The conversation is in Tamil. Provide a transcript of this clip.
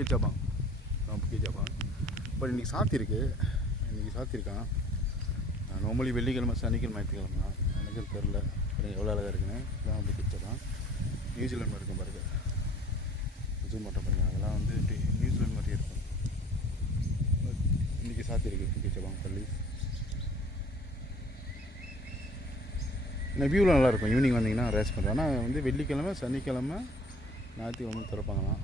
புக்கே ஜபாங். புக்கே ஜபாங். பட் இன்றைக்கி சாத்தியிருக்கு. இன்றைக்கி சாத்தியிருக்கான். நார்மலி வெள்ளிக்கிழமை, சனிக்கிழமை, ஞாயிற்றுக்கிழமை எனக்கு தெரில. எவ்வளோ அழகாக இருக்குன்னு இதான் புக்கே ஜபாங். நியூசிலாந்து மாதிரி இருக்கும் பாருங்க. ஜூம் மட்டும் பாருங்க. அதெல்லாம் வந்து நியூசிலாந்து மாதிரியே இருக்கும். இன்றைக்கி சாத்தியிருக்கு புக்கே ஜபாங் பள்ளி. இந்த வியூவில் நல்லாயிருக்கும். ஈவினிங் வந்தீங்கன்னா ரேஸ் பண்ணுறேன். ஆனால் வந்து வெள்ளிக்கிழமை, சனிக்கிழமை, ஞாயிற்றுக்கிழமை திறப்பாங்களாம்.